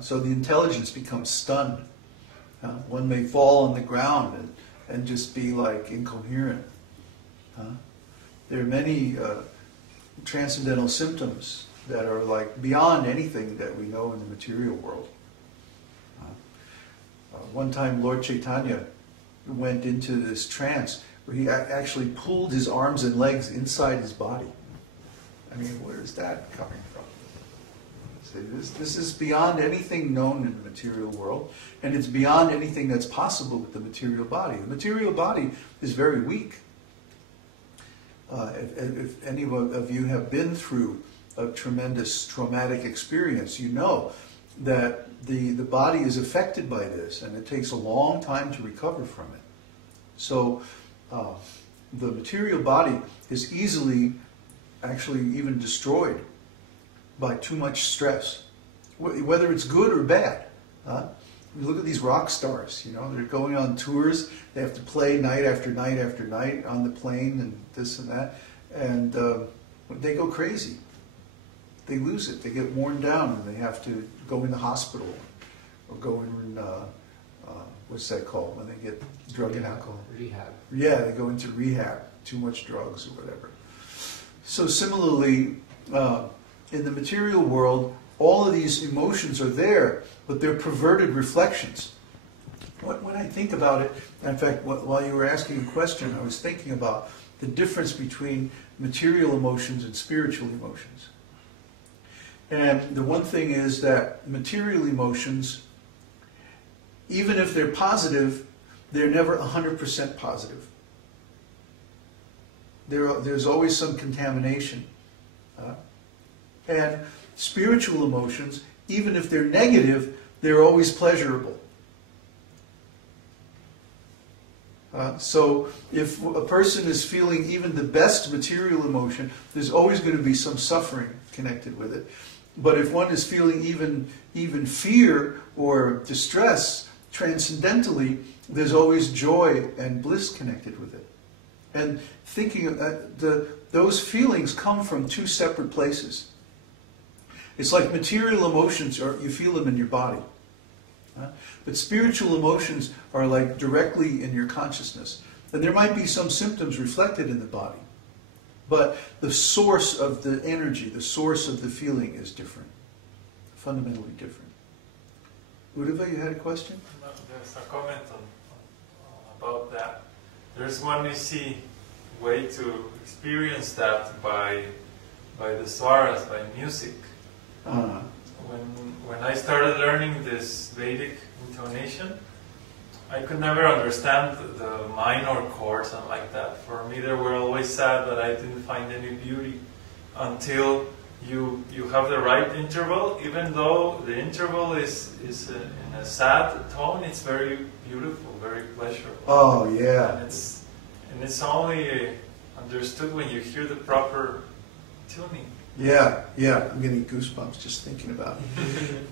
So the intelligence becomes stunned. One may fall on the ground and just be like incoherent. There are many transcendental symptoms that are like beyond anything that we know in the material world. One time Lord Chaitanya went into this trance where he actually pulled his arms and legs inside his body. I mean, where is that coming from? See, this is beyond anything known in the material world, and it's beyond anything that's possible with the material body. The material body is very weak. If any of you have been through a tremendous traumatic experience, you know that the body is affected by this, and it takes a long time to recover from it. So the material body is easily actually even destroyed by too much stress, whether it's good or bad. Look at these rock stars, you know, they're going on tours, they have to play night after night after night on the plane and this and that, and they go crazy. They lose it, they get worn down, and they have to go in the hospital or go in, what's that called, when they get drug and alcohol? Rehab. Yeah, they go into rehab, too much drugs or whatever. So similarly, in the material world, all of these emotions are there, but they're perverted reflections. When I think about it, in fact, while you were asking a question, I was thinking about the difference between material emotions and spiritual emotions. And the one thing is that material emotions, even if they're positive, they're never 100% positive. There's always some contamination. And spiritual emotions, even if they're negative, they're always pleasurable. So if a person is feeling even the best material emotion, there's always going to be some suffering connected with it. But if one is feeling even fear or distress, transcendentally, there's always joy and bliss connected with it. And thinking of those feelings come from two separate places. It's like material emotions, or you feel them in your body. But spiritual emotions are like directly in your consciousness. And there might be some symptoms reflected in the body. But the source of the energy, the source of the feeling is different. Fundamentally different. Uddhava, you had a question? No, there's a comment about that. There's one easy way to experience that by the swaras, by music. When I started learning this Vedic intonation, I could never understand the minor chords and like that. For me, they were always sad, that I didn't find any beauty until you have the right interval. Even though the interval is in a sad tone, it's very beautiful, very pleasurable. Oh yeah. And it's only understood when you hear the proper tuning. Yeah, I'm getting goosebumps just thinking about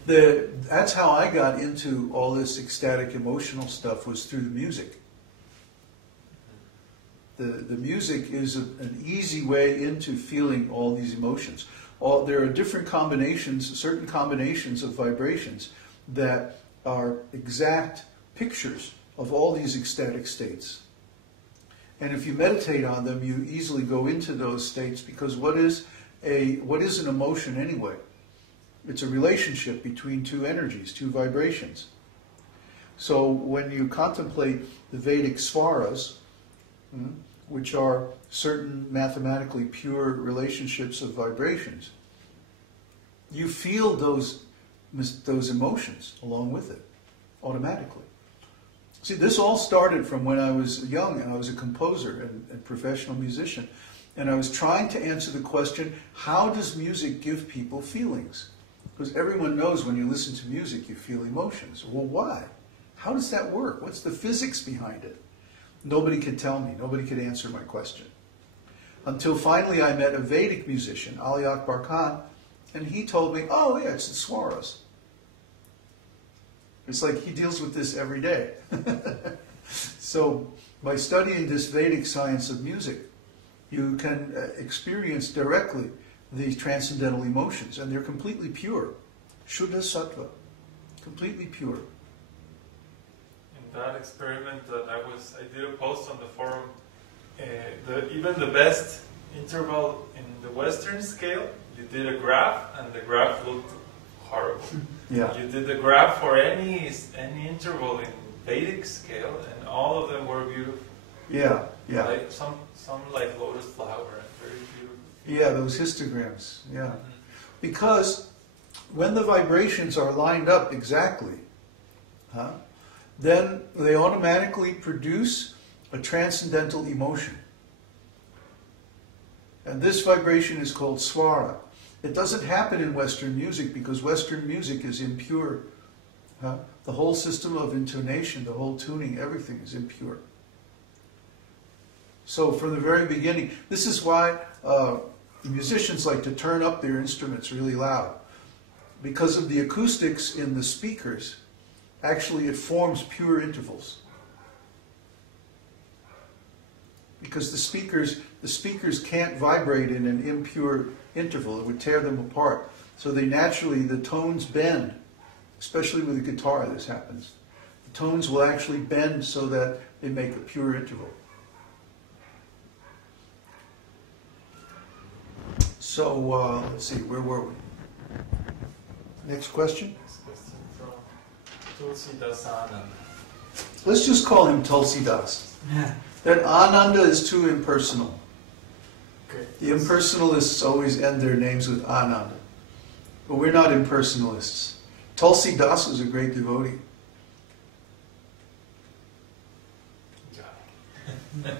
it. That's how I got into all this ecstatic emotional stuff, was through the music. The music is an easy way into feeling all these emotions. There are different combinations, certain combinations of vibrations that are exact pictures of all these ecstatic states. And if you meditate on them, you easily go into those states, because what is an emotion anyway? It's a relationship between two energies, two vibrations. So when you contemplate the Vedic svaras, which are certain mathematically pure relationships of vibrations, you feel those emotions along with it, automatically. See, this all started from when I was young and I was a composer and professional musician. And I was trying to answer the question, how does music give people feelings? Because everyone knows when you listen to music, you feel emotions. Well, why? How does that work? What's the physics behind it? Nobody could tell me. Nobody could answer my question. Until finally I met a Vedic musician, Ali Akbar Khan, and he told me, oh yeah, it's the swaras. It's like he deals with this every day. So by studying this Vedic science of music, you can experience directly these transcendental emotions, and they're completely pure. Shuddha sattva. completely pure. In that experiment that I did a post on the forum, even the best interval in the Western scale, you did a graph and the graph looked horrible. Yeah. You did the graph for any interval in Vedic scale and all of them were beautiful. Yeah, yeah. Like some like lotus flower and very beautiful. Yeah, those histograms, yeah. Because when the vibrations are lined up exactly, then they automatically produce a transcendental emotion. And this vibration is called swara. It doesn't happen in Western music because Western music is impure. The whole system of intonation, the whole tuning, everything is impure. So from the very beginning, this is why musicians like to turn up their instruments really loud. Because of the acoustics in the speakers, actually it forms pure intervals. Because the speakers can't vibrate in an impure interval. It would tear them apart. So they naturally, the tones bend, especially with a guitar this happens. The tones will actually bend so that they make a pure interval. So, let's see, where were we? Next question? Next question from Tulsidas Anand. Let's just call him Tulsidas. That Ananda is too impersonal. Okay. The impersonalists always end their names with Ananda. But we're not impersonalists. Tulsidas is a great devotee. Yeah.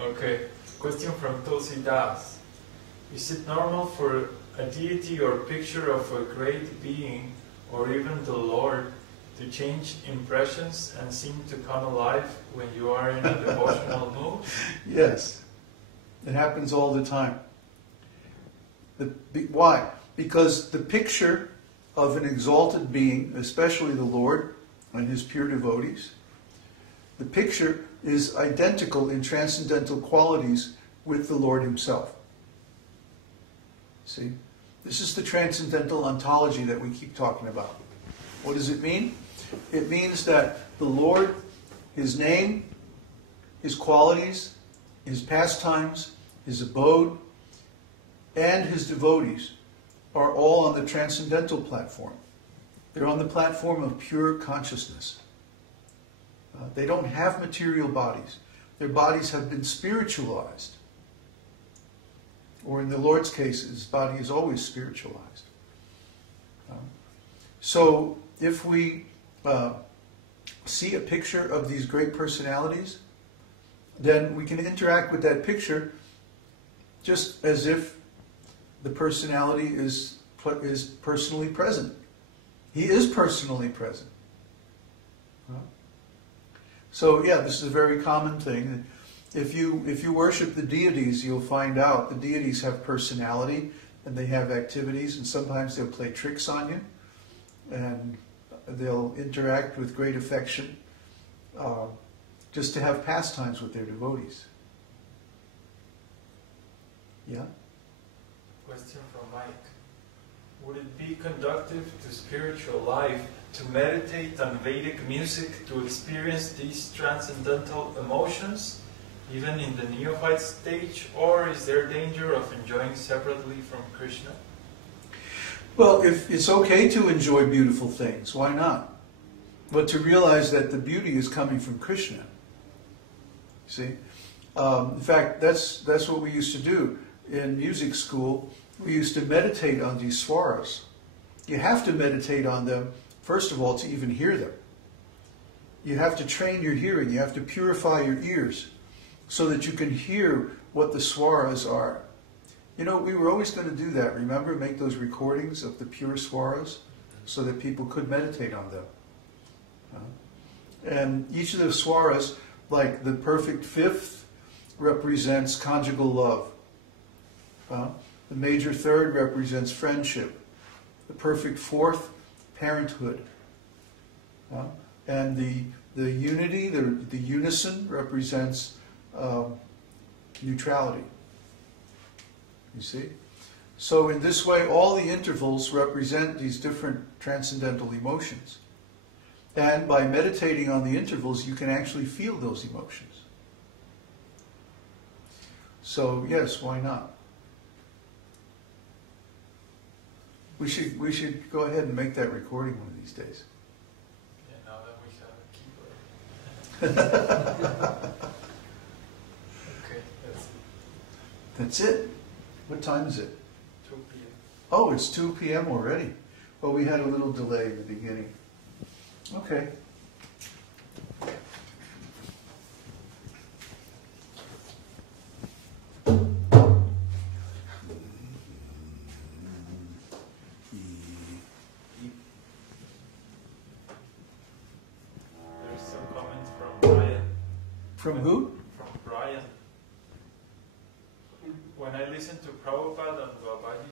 Okay. Question from Tulsidas. Is it normal for a deity or picture of a great being or even the Lord to change impressions and seem to come alive when you are in a devotional mood? Yes. It happens all the time. Why? Because the picture of an exalted being, especially the Lord and his pure devotees, the picture is identical in transcendental qualities with the Lord himself. See? This is the transcendental ontology that we keep talking about. What does it mean? It means that the Lord, his name, his qualities, his pastimes, his abode, and his devotees are all on the transcendental platform. They're on the platform of pure consciousness. They don't have material bodies. Their bodies have been spiritualized. Or in the Lord's case, his body is always spiritualized. So if we see a picture of these great personalities, then we can interact with that picture just as if the personality is personally present. He is personally present. So yeah, this is a very common thing. If you worship the deities, you'll find out the deities have personality and they have activities, and sometimes they'll play tricks on you, and they'll interact with great affection just to have pastimes with their devotees. Yeah? Question from Mike. Would it be conducive to spiritual life to meditate on Vedic music to experience these transcendental emotions, even in the neophyte stage, or is there danger of enjoying separately from Krishna? Well, if it's okay to enjoy beautiful things, why not? But to realize that the beauty is coming from Krishna. See? In fact, that's what we used to do in music school. We used to meditate on these swaras. You have to meditate on them, first of all, to even hear them. You have to train your hearing. You have to purify your ears so that you can hear what the swaras are. You know, we were always going to do that, remember? Make those recordings of the pure swaras so that people could meditate on them. And each of the swaras, like the perfect fifth, represents conjugal love. The major third represents friendship. The perfect fourth, parenthood. And the unity, the unison represents neutrality. You see? So in this way, all the intervals represent these different transcendental emotions. And by meditating on the intervals, you can actually feel those emotions. So yes, why not? We should go ahead and make that recording one of these days. Yeah, now that we have a keeper. Okay, that's it. That's it. What time is it? 2 p.m. Oh, it's 2 p.m. already. Well, we had a little delay in the beginning. Okay. There's some comments from Brian. From who? From Brian. When I listen to Prabhupada and Vyabhicari